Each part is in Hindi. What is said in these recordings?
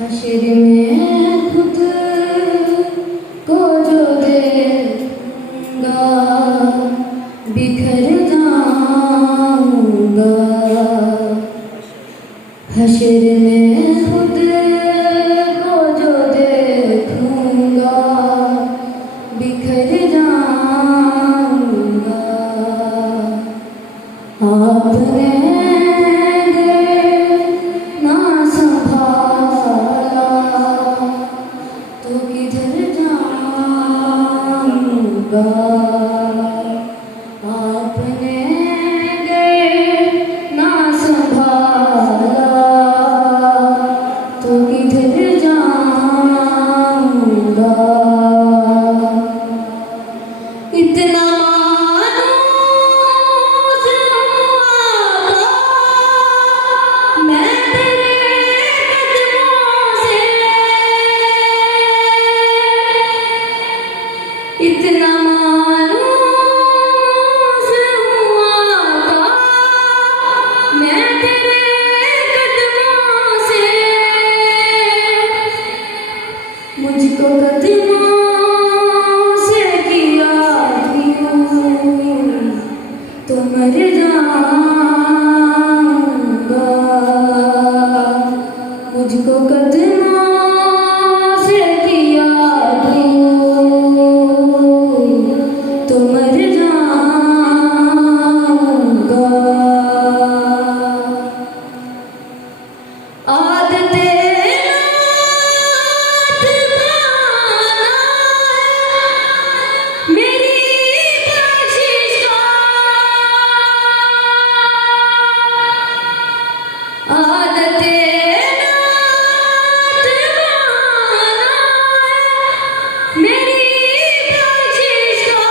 हश्र में खुद को जो देखूंगा बिखर जाऊंगा। हश्र में खुद को जो देखूंगा बिखर जाऊंगा। आपने आपने ना संभाला तो किधर जाऊंगा। इतना मायूस हुआ मैं तेरे कदमों से, इतना मायूस हुआ मैं तेरे कदमों से। मुझको कदमों से किया तो मर जाऊंगा। मुझको कदमों से किया तो मर जाऊंगा। आदते मेरी बख्शिश का, आदते मेरी बख्शिश का।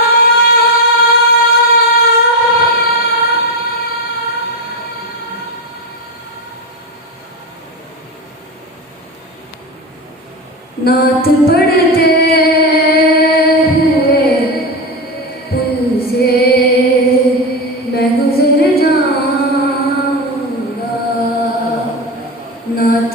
नात पढ़ते हुए पुल से मैं गुजर जाऊंगा। नात